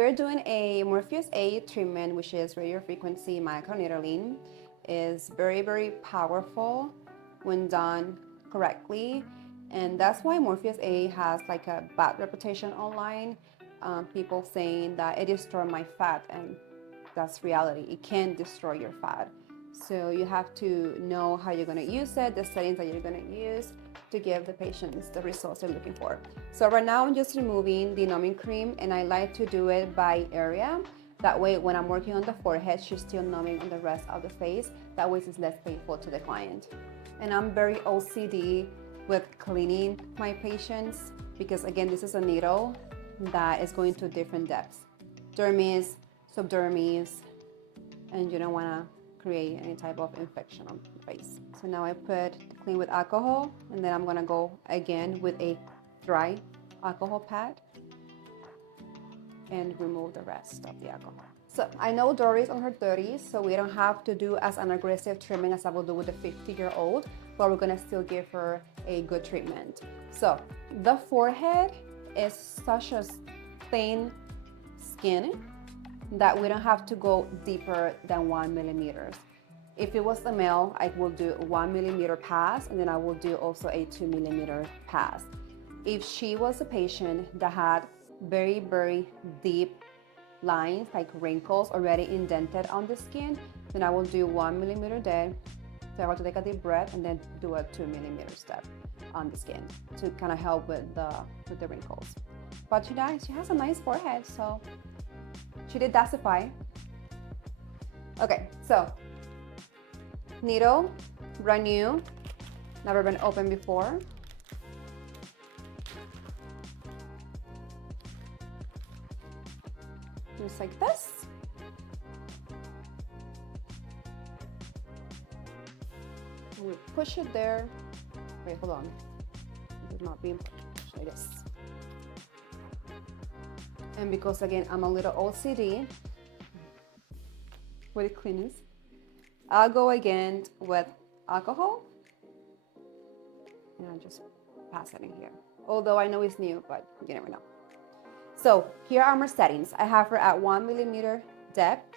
we're doing a Morpheus8 treatment, which is radiofrequency microneedling. Is very, very powerful when done correctly. And that's why Morpheus8 has like a bad reputation online. People saying that it destroyed my fat, and that's reality. It can destroy your fat. So you have to know how you're going to use it, the settings that you're going to use to give the patients the results they're looking for. So right now I'm just removing the numbing cream, and I like to do it by area. That way when I'm working on the forehead, she's still numbing on the rest of the face. That way it's less painful to the client. And I'm very OCD with cleaning my patients because again, this is a needle that is going to different depths. Dermis, subdermis, and you don't want to create any type of infection on the face. So now I put clean with alcohol, and then I'm gonna go again with a dry alcohol pad and remove the rest of the alcohol. So I know Dory's on her 30s, so we don't have to do as an aggressive treatment as I will do with a 50-year-old, but we're gonna still give her a good treatment. So the forehead is such a thin skin that we don't have to go deeper than 1 millimeter. If it was a male, I will do 1 millimeter pass, and then I will do also a 2 millimeter pass. If she was a patient that had very, very deep lines, like wrinkles already indented on the skin, then I will do 1 millimeter there. So I want to take a deep breath and then do a 2 millimeter step on the skin to kind of help with the wrinkles. But she has a nice forehead, so she did dasify. Okay, so needle, brand new, never been opened before. Just like this. And we push it there. Wait, hold on. It is not being pushed like this. And because again, I'm a little OCD with cleaners, I'll go again with alcohol, and I'll just pass it in here. Although I know it's new, but you never know. So here are my settings. I have her at 1 millimeter depth,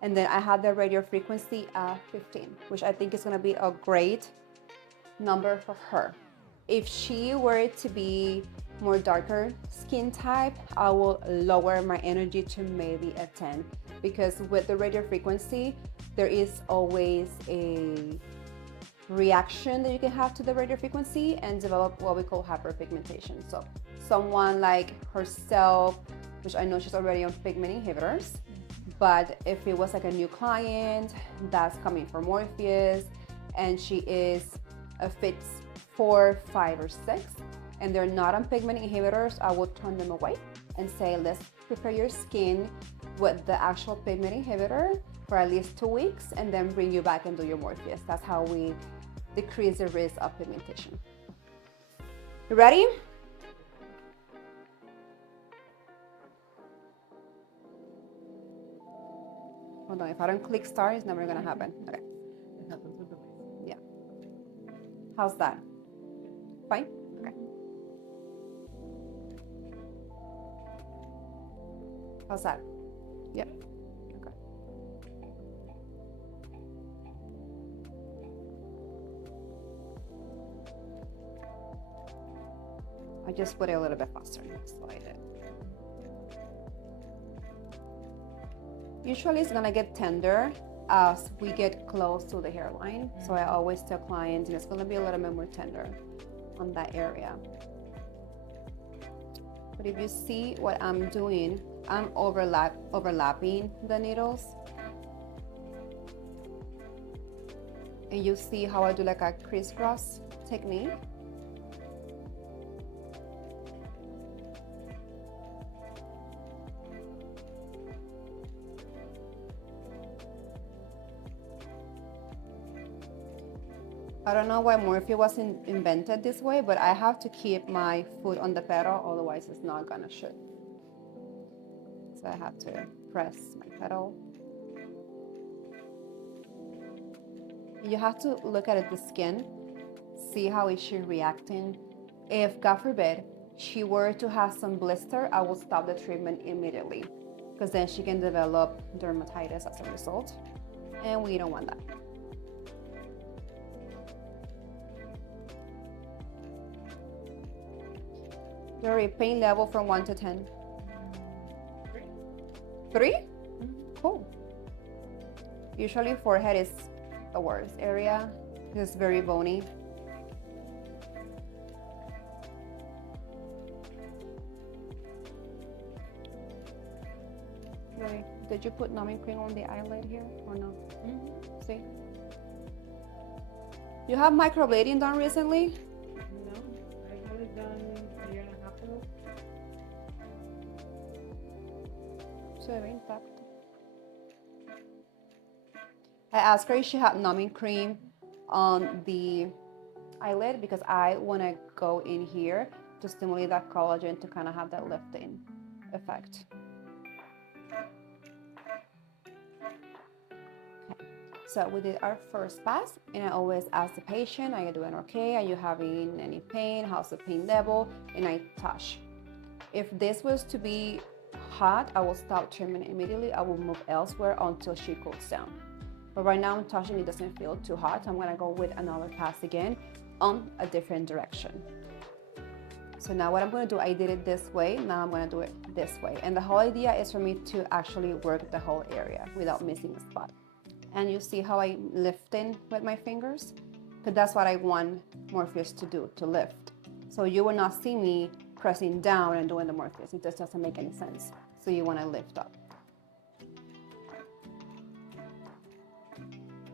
and then I have the radio frequency at 15, which I think is gonna be a great number for her. If she were to be more darker skin type, I will lower my energy to maybe a 10, because with the radio frequency, there is always a reaction that you can have to the radio frequency and develop what we call hyperpigmentation. So someone like herself, which I know she's already on pigment inhibitors, but if it was like a new client that's coming from Morpheus and she is a fit 4, 5, or 6, and they're not on pigment inhibitors, I will turn them away and say, let's prepare your skin with the actual pigment inhibitor for at least 2 weeks, and then bring you back and do your Morpheus. That's how we decrease the risk of pigmentation. You ready? Hold on, if I don't click start, it's never gonna happen. Okay. It happens with the face. Yeah. How's that? Fine? Okay. How's that? Yep. Okay. I just put it a little bit faster. Slide it. Usually it's gonna get tender as we get close to the hairline. So I always tell clients it's gonna be a little bit more tender on that area. But if you see what I'm doing, I'm overlapping the needles. And you see how I do like a crisscross technique. I don't know why Morphe wasn't invented this way, but I have to keep my foot on the pedal, otherwise it's not gonna shoot. So I have to press my pedal. You have to look at the skin, see how is she reacting. If, God forbid, she were to have some blister, I will stop the treatment immediately because then she can develop dermatitis as a result, and we don't want that. Your pain level from 1 to 10? 3? Cool. Usually forehead is the worst area. It's very bony. Really? Did you put numbing cream on the eyelid here or no? See? You have microblading done recently? No, I had it done a year and a half ago. Se ve intacto. I asked her if she had numbing cream on the eyelid because I want to go in here to stimulate that collagen to kind of have that lifting effect. Okay. So we did our first pass, and I always ask the patient, are you doing okay? Are you having any pain? How's the pain level? And I touch. If this was to be hot, I will stop treatment immediately. I will move elsewhere until she cools down. But right now I'm touching, it doesn't feel too hot. I'm gonna go with another pass again on a different direction. So now what I'm gonna do, I did it this way, now I'm gonna do it this way. And the whole idea is for me to actually work the whole area without missing a spot. And you see how I lift in with my fingers? Because that's what I want Morpheus to do, to lift. So you will not see me pressing down and doing the Morpheus. It just doesn't make any sense. So you wanna lift up.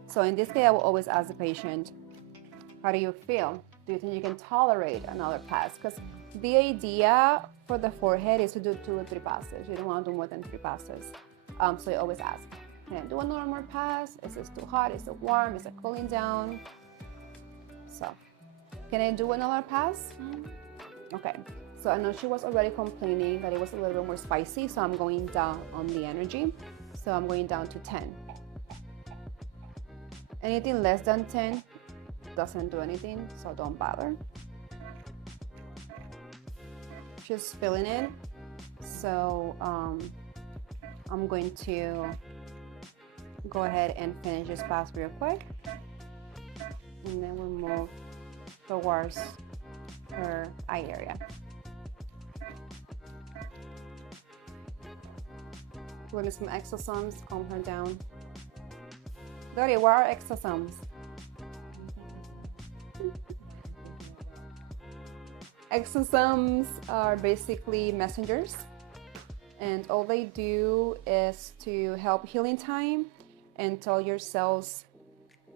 So in this case, I will always ask the patient, how do you feel? Do you think you can tolerate another pass? Because the idea for the forehead is to do 2 or 3 passes. You don't want to do more than 3 passes. So you always ask, can I do another more pass? Is this too hot? Is it warm? Is it cooling down? So, can I do another pass? Okay. So I know she was already complaining that it was a little bit more spicy, so I'm going down on the energy. So I'm going down to 10. Anything less than 10 doesn't do anything, so don't bother. Just filling it. So I'm going to go ahead and finish this pass real quick. And then we'll move towards her eye area. With some exosomes, calm her down. Dori, what are exosomes? Exosomes are basically messengers, and all they do is to help healing time and tell your cells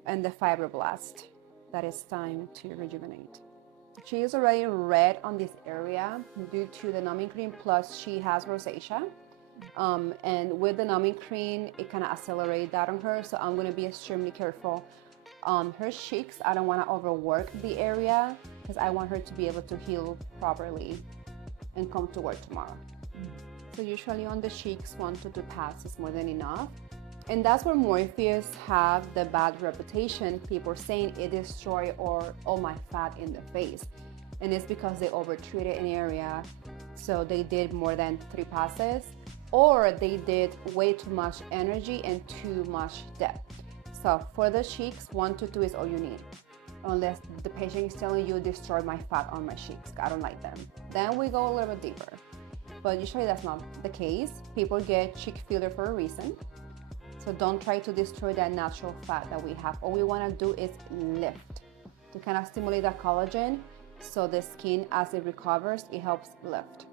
and the fibroblast that it's time to rejuvenate. She is already red on this area due to the numbing cream, plus she has rosacea. And with the numbing cream, it kind of accelerates that on her, so I'm going to be extremely careful. Her cheeks, I don't want to overwork the area because I want her to be able to heal properly and come to work tomorrow. So usually on the cheeks, 1 to 2 passes is more than enough. And that's where Morpheus have the bad reputation. People are saying it destroys all my fat in the face. And it's because they overtreated an area. So they did more than 3 passes, or they did way too much energy and too much depth. So for the cheeks, 1 to 2 is all you need. Unless the patient is telling you destroy my fat on my cheeks. I don't like them. Then we go a little bit deeper. But usually that's not the case. People get cheek filler for a reason. So don't try to destroy that natural fat that we have. All we want to do is lift to kind of stimulate that collagen, so the skin, as it recovers, it helps lift.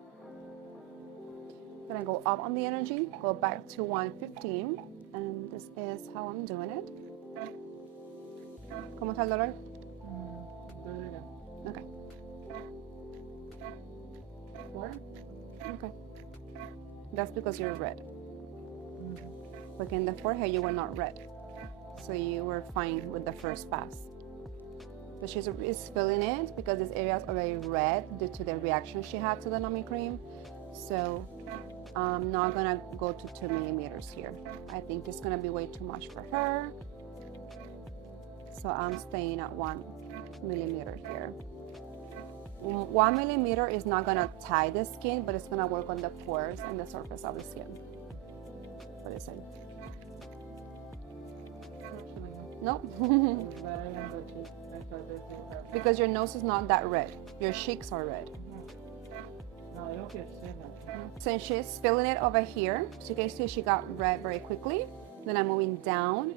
Gonna go up on the energy, go back to 115, and this is how I'm doing it. ¿Cómo está el dolor? Okay. 4? Okay. That's because you're red. But in the forehead, you were not red. So you were fine with the first pass. So she's feeling it because this area is already red due to the reaction she had to the numbing cream. So I'm not gonna go to 2 millimeters here. I think it's gonna be way too much for her. So I'm staying at 1 millimeter here. 1 millimeter is not gonna tie the skin, but it's gonna work on the pores and the surface of the skin. What is it? No. Because your nose is not that red. Your cheeks are red. No, I don't get skin. Since she's feeling it over here, so you can see she got red very quickly. Then I'm moving down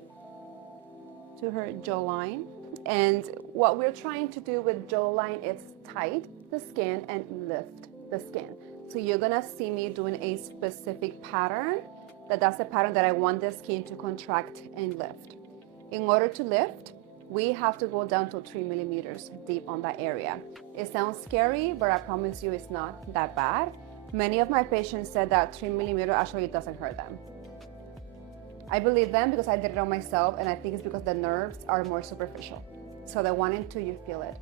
to her jawline. And what we're trying to do with jawline is tight the skin and lift the skin. So you're gonna see me doing a specific pattern. That's the pattern that I want the skin to contract and lift. In order to lift, we have to go down to 3 millimeters deep on that area. It sounds scary, but I promise you it's not that bad. Many of my patients said that 3 millimeter actually doesn't hurt them. I believe them because I did it on myself, and I think it's because the nerves are more superficial. So the 1 and 2, you feel it.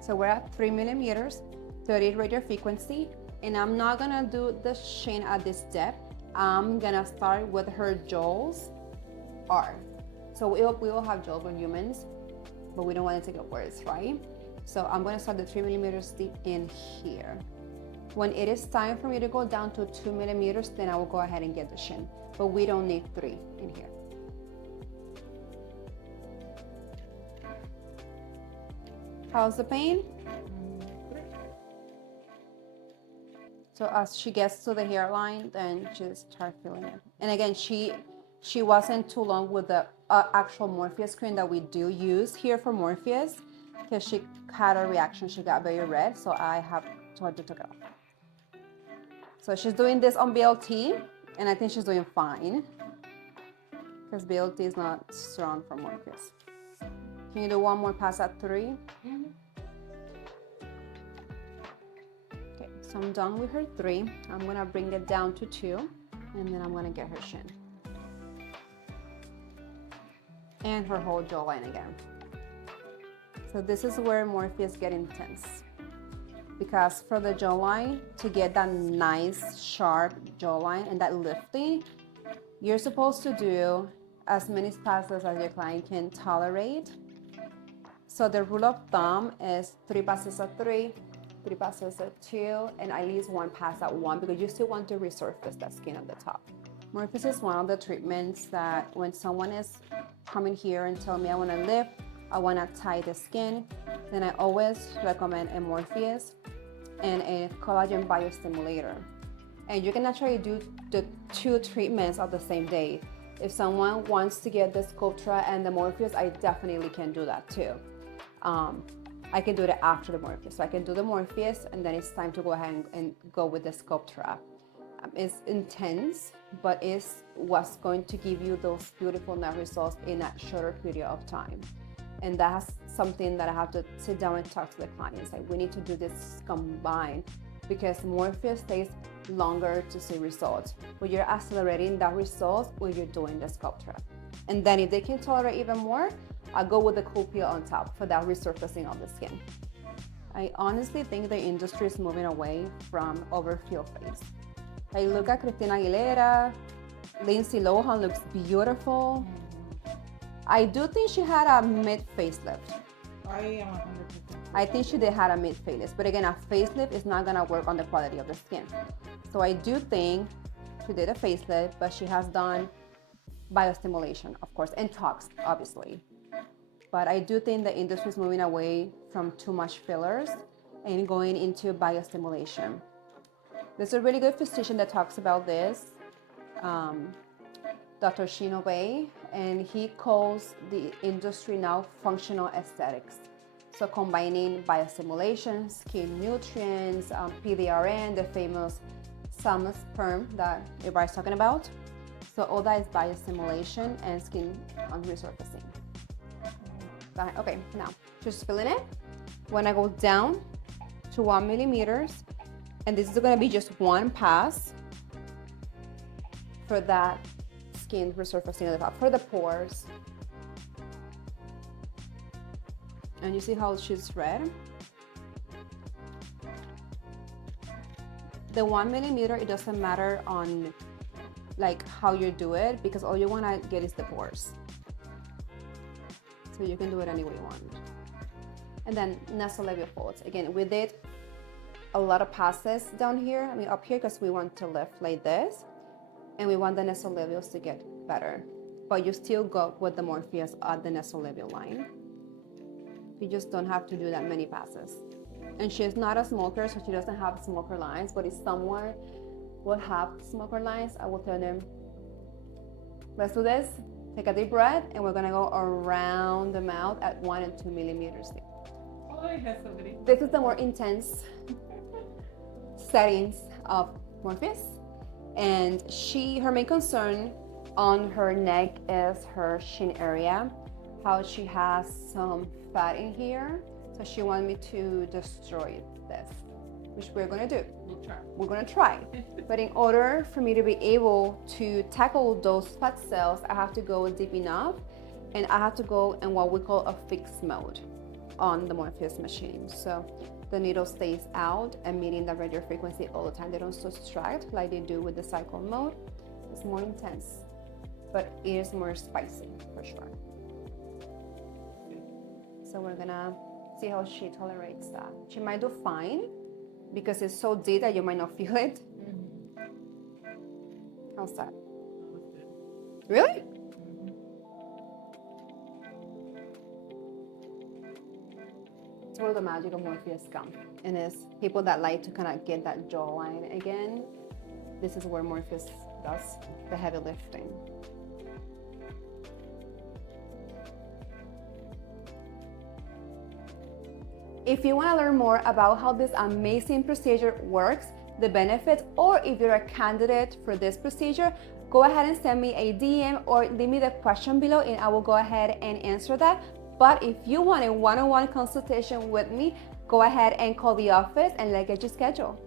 So we're at 3 millimeters, 30 radio frequency, and I'm not gonna do the chin at this depth. I'm gonna start with her jaws are. So we will have jaws with humans, but we don't want it to get worse, right? So I'm gonna start the 3 millimeters deep in here. When it is time for me to go down to 2 millimeters, then I will go ahead and get the chin, but we don't need 3 in here. How's the pain? So as she gets to the hairline, then just start feeling it. And again, she wasn't too long with the actual Morpheus cream that we do use here for Morpheus, because she had a reaction. She got very red, so I have told her to take it off. So she's doing this on BLT, and I think she's doing fine, because BLT is not strong for Morpheus. Can you do one more pass at 3? Okay, so I'm done with her 3. I'm gonna bring it down to 2, and then I'm gonna get her chin. And her whole jawline again. So this is where Morpheus get intense. Because for the jawline, to get that nice, sharp jawline and that lifting, you're supposed to do as many passes as your client can tolerate. So the rule of thumb is 3 passes at 3, 3 passes at 2, and at least 1 pass at 1, because you still want to resurface that skin at the top. Morpheus is one of the treatments that when someone is coming here and tell me I want to lift, I want to tie the skin, then I always recommend a Morpheus and a collagen biostimulator. And you can actually do the 2 treatments on the same day. If someone wants to get the Sculptra and the Morpheus, I definitely can do that too. I can do it after the Morpheus. So I can do the Morpheus, and then it's time to go ahead and go with the Sculptra. It's intense, but it's what's going to give you those beautiful net results in a shorter period of time. And that's something that I have to sit down and talk to the clients. Like, we need to do this combined, because Morpheus takes longer to see results, but you're accelerating that result when you're doing the Sculptra. And then if they can tolerate even more, I'll go with the cool peel on top for that resurfacing of the skin. I honestly think the industry is moving away from overfill face. Like, look at Christina Aguilera, Lindsay Lohan looks beautiful. I do think she had a mid facelift. I am 100%. I think she did had a mid facelift, but again, a facelift is not gonna work on the quality of the skin. So I do think she did a facelift, but she has done biostimulation, of course, and talks, obviously. But I do think the industry is moving away from too much fillers and going into biostimulation. There's a really good physician that talks about this, Dr. Shino Bay, and he calls the industry now functional aesthetics. So combining biostimulation, skin nutrients, PDRN, the famous SAM sperm that everybody's talking about. So all that is biostimulation and skin resurfacing. Okay, now just filling it. When I go down to 1 millimeters, and this is gonna be just 1 pass for that skin resurfacing at the top, for the pores. And you see how she's red? The 1 millimeter, it doesn't matter on like how you do it, because all you wanna get is the pores. So you can do it any way you want. And then nasolabial folds. Again, we did a lot of passes down here, I mean up here, because we want to lift like this, and we want the nasolabials to get better. But you still go with the Morpheus at the nasolabial line. You just don't have to do that many passes. And she's not a smoker, so she doesn't have smoker lines, but if someone will have smoker lines, I will tell them, let's do this, take a deep breath, and we're gonna go around the mouth at 1 and 2 millimeters deep. Oh, I have somebody. This is the more intense settings of Morpheus. And her main concern on her neck is her shin area, how she has some fat in here. So she wanted me to destroy this, which we're gonna do. We'll try. We're gonna try. But in order for me to be able to tackle those fat cells, I have to go deep enough, and I have to go in what we call a fixed mode on the Morpheus machine. So the needle stays out and meeting the radio frequency all the time. They don't subtract like they do with the cycle mode. It's more intense, but it is more spicy for sure. So we're gonna see how she tolerates that. She might do fine because it's so deep that you might not feel it. How's that? Really? It's where the magic of Morpheus comes. And it's people that like to kind of get that jawline again. This is where Morpheus does the heavy lifting. If you want to learn more about how this amazing procedure works, the benefits, or if you're a candidate for this procedure, go ahead and send me a DM or leave me the question below and I will go ahead and answer that. But if you want a one-on-one consultation with me, go ahead and call the office and let's get you scheduled.